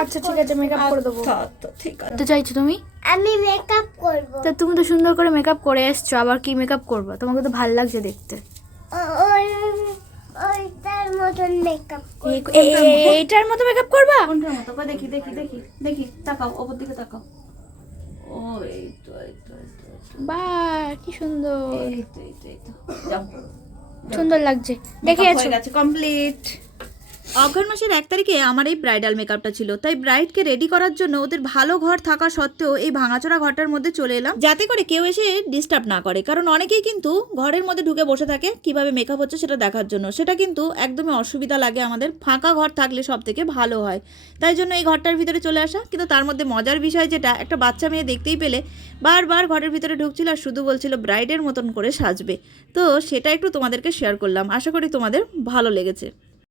আচ্ছা ঠিক আছে, মেকআপ করে দেবো। আচ্ছা ঠিক আছে। তো চাইছো তুমি? আমি মেকআপ করব। তা তুমি তো সুন্দর করে মেকআপ করে এসছো, আবার কি মেকআপ করবে? তোমাকে তো ভালো লাগছে দেখতে। ওই ওইটার মতন মেকআপ করব। এইটার মতো মেকআপ করবা? কোনটার মতো? দেখি দেখি দেখি দেখি, তাকাও ওপর দিকে তাকাও। ও এই তো এই তো এই তো, এই তো। বাহ কি সুন্দর, এই তো এই তো এই তো, যাও। সুন্দর লাগছে। দেখে Makeup আছো? হয়ে গেছে, কমপ্লিট। অঘ্রাণ মাসের 1 তারিখে আমার এই ব্রাইডাল মেকআপটা ছিল, তাই ব্রাইডকে রেডি করার জন্য ওদের ভালো ঘর থাকা সত্ত্বেও এই ভাঙাচোরা ঘরটার মধ্যে চলে এলাম, যাতে করে কেউ এসে ডিস্টার্ব না করে। কারণ অনেকেই কিন্তু ঘরের মধ্যে ঢুকে বসে থাকে কিভাবে মেকআপ হচ্ছে সেটা দেখার জন্য, সেটা কিন্তু একদমই অসুবিধা লাগে। আমাদের ফাঁকা ঘর থাকলে সব থেকে ভালো হয়, তাই জন্য এই ঘরটার ভিতরে চলে আসা। কিন্তু তার মধ্যে মজার বিষয় যেটা, একটা বাচ্চা মেয়ে দেখতেই পেলে বারবার ঘরের ভিতরে ঢুকছিল আর শুধু বলছিল ব্রাইডের মতন করে সাজবে। তো সেটা একটু তোমাদেরকে শেয়ার করলাম, আশা করি তোমাদের ভালো লেগেছে।